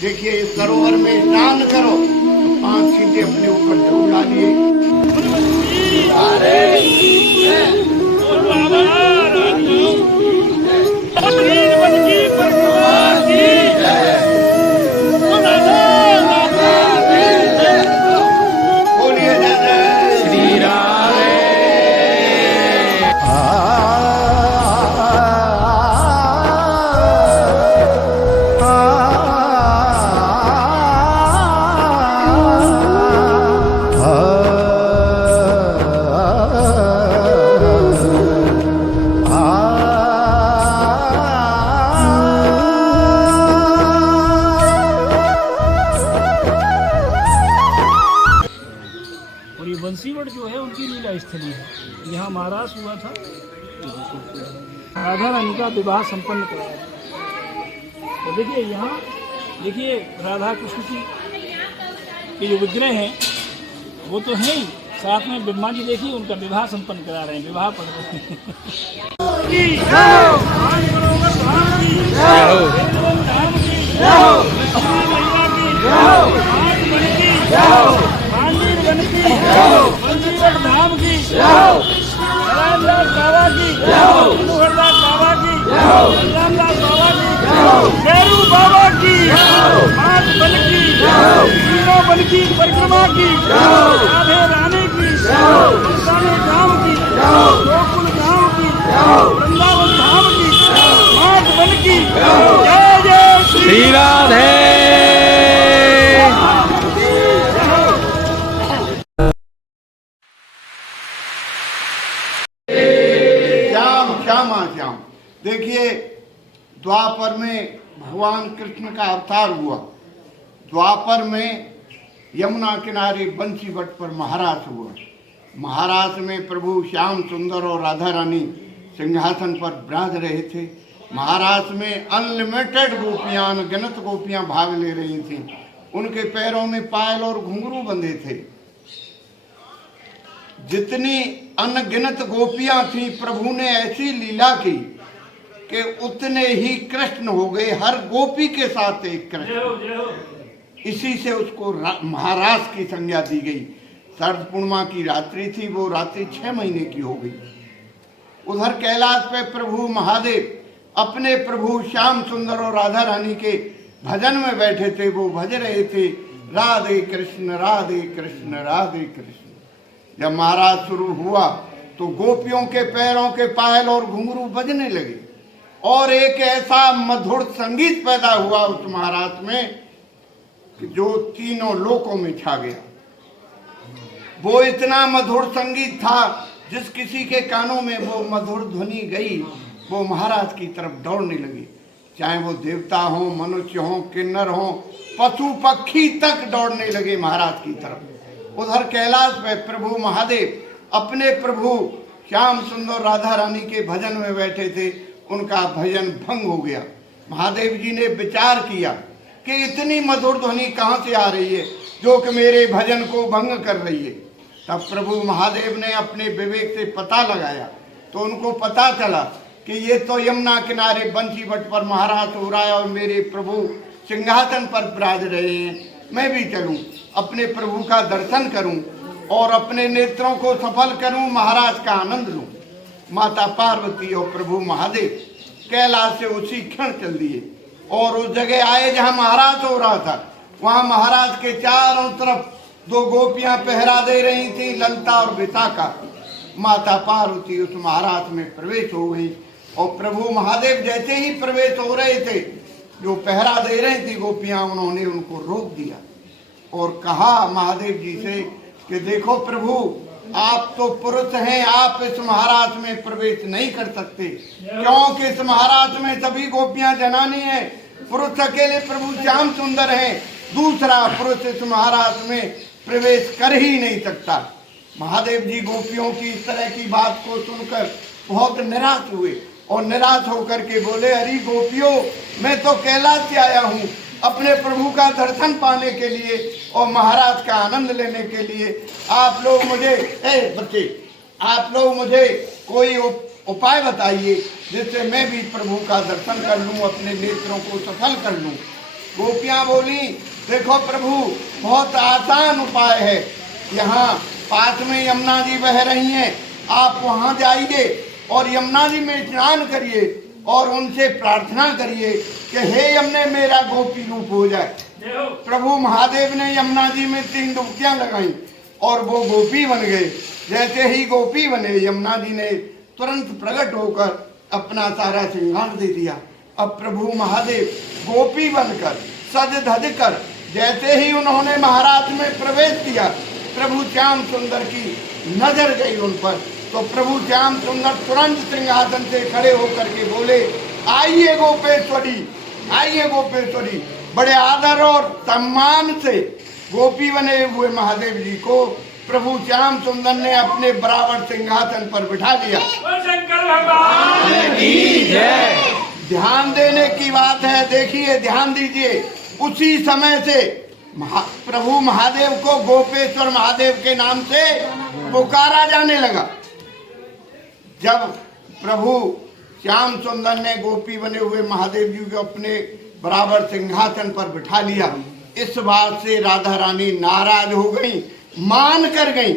देखिए इस सरोवर में स्नान करो, 5 सीटें अपने ऊपर जरूर डालिए। बोलिए जय जय श्री राम। और ये बंसीवट जो है उनकी लीला स्थली है। यहाँ महाराज हुआ था, राधा रानी का विवाह संपन्न कराया। तो देखिए यहाँ देखिए राधा कृष्ण की के जो विग्रह हैं वो तो हैं ही, साथ में ब्रह्मा जी देखिए उनका विवाह संपन्न करा रहे हैं, विवाह पढ़ रहे हैं। धाम की रामदास बाबा की, मनोहरदास बाबा की, रामदास बाबा की, शेरू बाबा की, पांच बन की, तीनों बन की परिक्रमा की, राधे रानी की, बरसाने धाम की, गोकुल धाम की, वृंदावन धाम की, पांच बन की। जय जय श्री राधे। श्यामा श्याम। देखिए द्वापर में भगवान कृष्ण का अवतार हुआ। द्वापर में यमुना किनारे बंसी वट पर महारास हुआ। महारास में प्रभु श्याम सुंदर और राधा रानी सिंहासन पर विराज रहे थे। महारास में अनलिमिटेड गोपियां, अनगिनत गोपियां भाग ले रही थीं। उनके पैरों में पायल और घुंघरू बंधे थे। जितनी अनगिनत गोपियां थीं, प्रभु ने ऐसी लीला की कि उतने ही कृष्ण हो गए। हर गोपी के साथ एक कृष्ण। इसी से उसको महारास की संज्ञा दी गई। शरद पूर्णिमा की रात्रि थी, वो रात्रि 6 महीने की हो गई। उधर कैलाश पे प्रभु महादेव अपने प्रभु श्याम सुंदर और राधा रानी के भजन में बैठे थे। वो भज रहे थे राधे कृष्ण राधे कृष्ण राधे कृष्ण। जब महाराज शुरू हुआ तो गोपियों के पैरों के पायल और घुंघरू बजने लगे और एक ऐसा मधुर संगीत पैदा हुआ उस महाराज में कि जो तीनों लोकों में छा गया। वो इतना मधुर संगीत था, जिस किसी के कानों में वो मधुर ध्वनि गई वो महाराज की तरफ दौड़ने लगे। चाहे वो देवता हो, मनुष्य हो, किन्नर हो, पशु पक्षी तक दौड़ने लगे महाराज की तरफ। उधर कैलाश में प्रभु महादेव अपने प्रभु श्याम सुंदर राधा रानी के भजन में बैठे थे। उनका भजन भंग हो गया। महादेव जी ने विचार किया कि इतनी मधुर ध्वनि कहाँ से आ रही है जो कि मेरे भजन को भंग कर रही है। तब प्रभु महादेव ने अपने विवेक से पता लगाया तो उनको पता चला कि ये तो यमुना किनारे बंसी वट पर महाराज हो रहा है और मेरे प्रभु सिंहासन पर विराज रहे हैं। मैं भी चलूं, अपने प्रभु का दर्शन करूं और अपने नेत्रों को सफल करूं, महाराज का आनंद लूं। माता पार्वती और प्रभु महादेव कैलाश से उसी क्षण चल दिए और उस जगह आए जहां महाराज हो रहा था। वहां महाराज के चारों तरफ 2 गोपियां पहरा दे रही थी, ललता और विशाखा। माता पार्वती उस महाराज में प्रवेश हो गई और प्रभु महादेव जैसे ही प्रवेश हो रहे थे, जो पहरा दे रही थी गोपियां, उन्होंने उनको रोक दिया और कहा महादेव जी से कि देखो प्रभु, आप तो पुरुष हैं, आप इस महाराज में प्रवेश नहीं कर सकते, क्योंकि इस महाराज में सभी गोपियां जनानी हैं। पुरुष अकेले प्रभु श्याम सुंदर हैं, दूसरा पुरुष इस महाराज में प्रवेश कर ही नहीं सकता। महादेव जी गोपियों की इस तरह की बात को सुनकर बहुत निराश हुए और निराश होकर के बोले, अरे गोपियों, मैं तो कैलाश से आया हूँ अपने प्रभु का दर्शन पाने के लिए और महाराज का आनंद लेने के लिए। आप लोग मुझे बच्चे, आप लोग मुझे कोई उपाय बताइए जिससे मैं भी प्रभु का दर्शन कर लूं, अपने नेत्रों को सफल कर लूं। गोपियां बोली देखो प्रभु बहुत आसान उपाय है, यहाँ पास में यमुना जी बह रही हैं, आप वहाँ जाइए और यमुना जी में स्नान करिए और उनसे प्रार्थना करिए कि हे यमुने मेरा गोपी रूप हो जाए। प्रभु महादेव ने यमुना जी में 3 डुबकियां लगाई और वो गोपी बन गए। जैसे ही गोपी बने यमुना जी ने तुरंत प्रकट होकर अपना सारा श्रृंगार दे दिया। अब प्रभु महादेव गोपी बनकर सज धज कर जैसे ही उन्होंने महाराज में प्रवेश किया, प्रभु श्याम सुंदर की नजर गई उन पर, तो प्रभु श्याम सुंदर तुरंत सिंहासन से खड़े होकर के बोले आइए गोपेश्वरी, आइए गोपेश्वरी। बड़े आदर और सम्मान से गोपी बने हुए महादेव जी को प्रभु श्याम सुंदर ने अपने बराबर सिंहासन पर बिठा लिया। शंकर भगवान की जय। ध्यान देने की बात है, देखिए ध्यान दीजिए, उसी समय से प्रभु महादेव को गोपेश्वर महादेव के नाम से पुकारा जाने लगा। जब प्रभु श्याम सुंदर ने गोपी बने हुए महादेव जी को अपने बराबर सिंहासन पर बिठा लिया, इस बात से राधा रानी नाराज हो गई, मान कर गई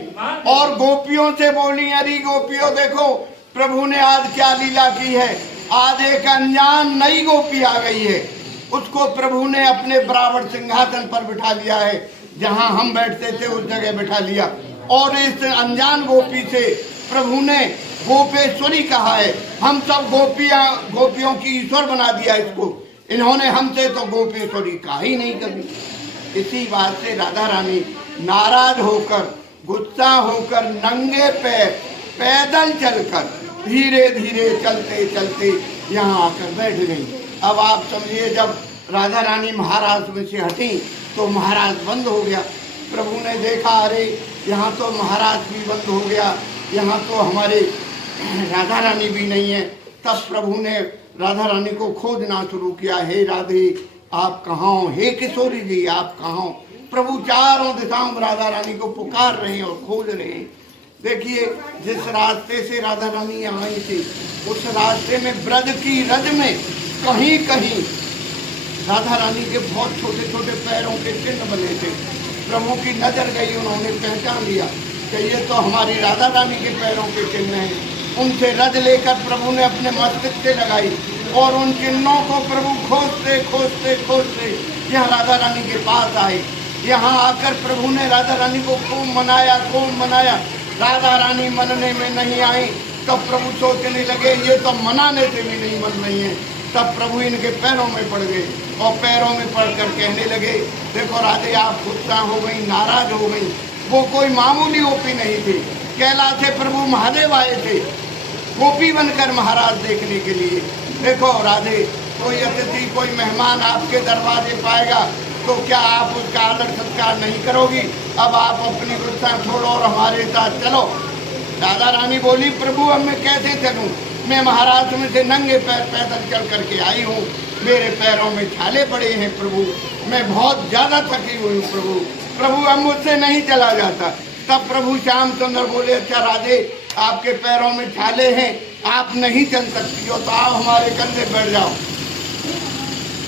और गोपियों से बोली अरे गोपियों देखो प्रभु ने आज क्या लीला की है, आज एक अनजान नई गोपी आ गई है, उसको प्रभु ने अपने बराबर सिंहासन पर बिठा लिया है, जहां हम बैठते थे उस जगह बिठा लिया और इस अनजान गोपी से प्रभु ने गोपेश्वरी कहा है। हम सब गोपियों की ईश्वर बना दिया इसको, इन्होंने हमसे तो गोपेश्वरी कहा ही नहीं कभी। इसी बात से राधा रानी नाराज होकर गुस्सा होकर नंगे पैर पैदल चलकर धीरे धीरे चलते चलते यहाँ आकर बैठ गई। अब आप समझिए जब राधा रानी महाराज में से हटी तो महाराज बंद हो गया। प्रभु ने देखा अरे यहाँ तो महाराज भी बंद हो गया, यहाँ तो हमारे राधा रानी भी नहीं है। तब प्रभु ने राधा रानी को खोजना शुरू किया, हे राधे आप कहाँ हो, हे किशोरी जी आप कहाँ हो। प्रभु चारों दिशाओं में राधा रानी को पुकार रहे हैं और खोज रहे हैं। देखिए जिस रास्ते से राधा रानी आई थी उस रास्ते में ब्रज की रज में कहीं कहीं राधा रानी के बहुत छोटे छोटे पैरों के चिन्ह बने थे। प्रभु की नजर गई, उन्होंने पहचान लिया कि ये तो हमारी राधा रानी के पैरों के चिन्ह हैं। उनसे रज लेकर प्रभु ने अपने मस्तिष्क से लगाई और उन चिन्हों को प्रभु खोजते खोजते खोजते यहाँ राधा रानी के पास आए। यहाँ आकर प्रभु ने राधा रानी को खूब मनाया। राधा रानी मनने में नहीं आई। तब प्रभु सोचने लगे ये तो मनाने से भी नहीं मन रही है। तब प्रभु इनके पैरों में पड़ गए और पैरों में पड़कर कहने लगे देखो राधे आप गुस्सा हो गई, नाराज हो गई। वो कोई मामूली गोपी नहीं थी, कैलाश से प्रभु महादेव आए थे गोपी बनकर महाराज देखने के लिए। देखो राधे कोई अतिथि कोई मेहमान आपके दरवाजे पाएगा तो क्या आप उसका आदर सत्कार नहीं करोगी? अब आप अपनी गुस्सा छोड़ो और हमारे साथ चलो। राधा रानी बोली प्रभु अब मैं कैसे चलूं? मैं महाराज में से नंगे पैर पैदल चल करके आई हूँ, मेरे पैरों में छाले पड़े हैं प्रभु, मैं बहुत ज़्यादा थकी हुई हूँ प्रभु। प्रभु अब मुझसे नहीं चला जाता। तब प्रभु श्याम सुंदर बोले अच्छा राधे आपके पैरों में छाले हैं, आप नहीं चल सकती हो तो आप हमारे कंधे बैठ जाओ।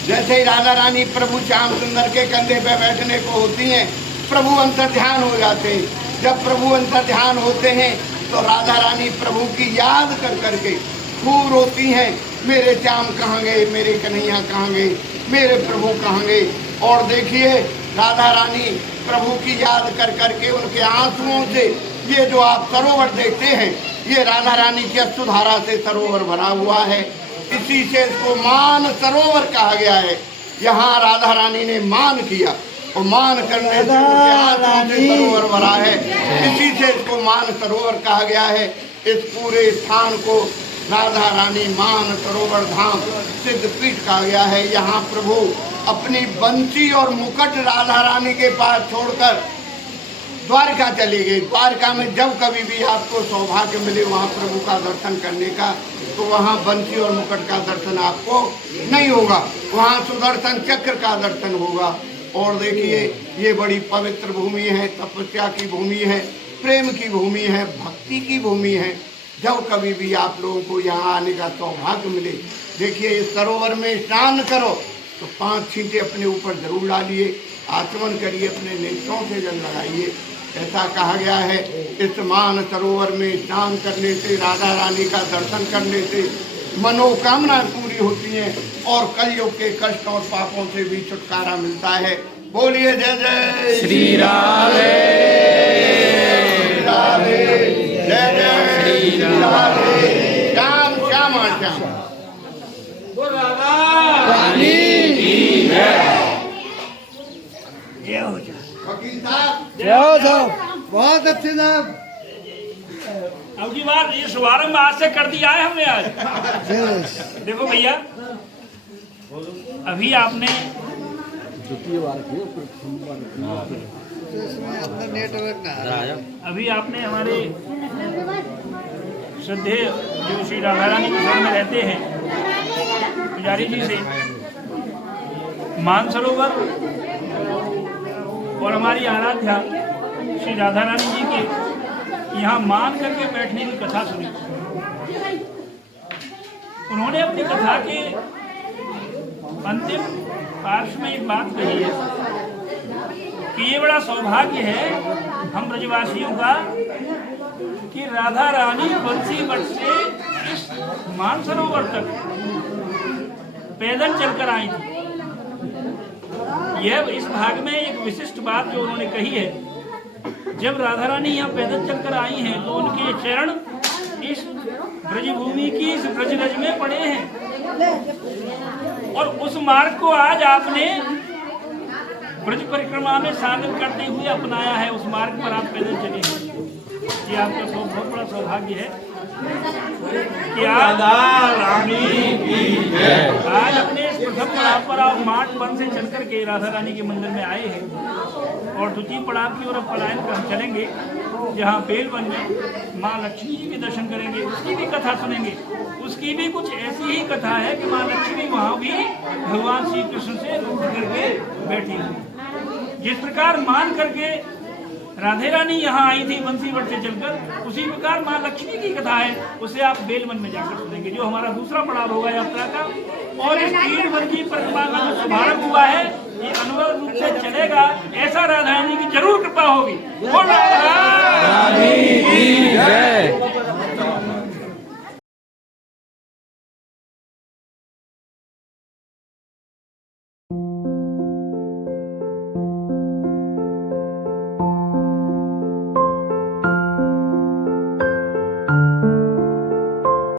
जैसे ही राधा रानी प्रभु श्याम सुंदर के कंधे पे बैठने को होती हैं प्रभु अंतर्ध्यान हो जाते हैं। जब प्रभु अंतर्ध्यान होते हैं तो राधा रानी प्रभु की याद कर करके खूब रोती हैं, मेरे श्याम कहाँ गए, मेरे कन्हैया कहाँ गए, मेरे प्रभु कहाँ गए। और देखिए राधा रानी प्रभु की याद कर करके उनके आंसुओं से ये जो आप सरोवर देखते हैं ये राधा रानी की अश्रुधारा से सरोवर भरा हुआ है, इसी से इसको मान सरोवर कहा गया है। यहाँ राधा रानी ने मान किया और मान करने से सरोवर भरा है, इसी से इसको मान सरोवर कहा गया है। इस पूरे स्थान को राधा रानी मान सरोवर धाम सिद्ध पीठ कहा गया है। यहाँ प्रभु अपनी बंसी और मुकुट राधा रानी के पास छोड़कर द्वारका चले गए। द्वारका में जब कभी भी आपको सौभाग्य मिले वहाँ प्रभु का दर्शन करने का तो वहाँ बंसी और मुकुट का दर्शन आपको नहीं होगा, वहाँ सुदर्शन चक्र का दर्शन होगा। और देखिए ये बड़ी पवित्र भूमि है, तपस्या की भूमि है, प्रेम की भूमि है, भक्ति की भूमि है। जब कभी भी आप लोगों को यहाँ आने का सौभाग्य मिले देखिए इस सरोवर में स्नान करो तो 5 छींटे अपने ऊपर जरूर डालिए, आचमन करिए, अपने नेत्रों से जल लगाइए। ऐसा कहा गया है इस मान सरोवर में स्नान करने से, राधा रानी का दर्शन करने से मनोकामनाएं पूरी होती हैं और कलयुग के कष्ट और पापों से भी छुटकारा मिलता है। बोलिए जय जय श्री राधे, राधे, जय जय श्री राधे। श्याम श्यामा श्याम। वकील साहब बहुत अच्छे साहब। अब की बात ये शुभारंभ आज से कर दिया है हमने आज। देखो भैया, अभी आपने हमारे श्रद्धेय जो श्री राधा रानी के शरण में रहते हैं पुजारी जी से मानसरोवर और हमारी आराध्या श्री राधा रानी जी के यहाँ मान करके बैठने की कथा सुनी। उन्होंने अपनी कथा के अंतिम पार्श्व में एक बात कही है कि ये बड़ा सौभाग्य है हम ब्रजवासियों का कि राधा रानी बंसी बट से इस मानसरोवर तक पैदल चलकर आई थी। यह इस भाग में एक विशिष्ट बात जो उन्होंने कही है, जब राधा रानी यहाँ पैदल चलकर आई हैं तो उनके चरण इस ब्रजभूमि की इस ब्रजरज में पड़े हैं और उस मार्ग को आज आपने ब्रज परिक्रमा में शामिल करते हुए अपनाया है। उस मार्ग पर आप पैदल चले हैं, ये आपका बहुत बड़ा सौभाग्य है कि आज अपने इस प्रथम पड़ाव पर आप माठ वन से चलकर के राधा रानी के मंदिर में आए हैं और द्वितीय पड़ाव की ओर पलायन कर हम चलेंगे, जहाँ बेलवन में माँ लक्ष्मी जी के दर्शन करेंगे, उसकी भी कथा सुनेंगे। उसकी भी कुछ ऐसी ही कथा है कि माँ लक्ष्मी वहाँ भी भगवान श्री कृष्ण से रूठ करके बैठी हुई। जिस प्रकार मान करके राधे रानी यहाँ आई थी बंसीवट से चलकर, उसी प्रकार माँ लक्ष्मी की कथा है, उसे आप बेलवन में जाकर सुनेंगे, जो हमारा दूसरा पड़ाव होगा यात्रा का। और इस 3 वर्ष की परिक्रमा का जो शुभारंभ हुआ है ये अनुभव रूप से चलेगा, ऐसा राधा रानी की जरूर कृपा होगी।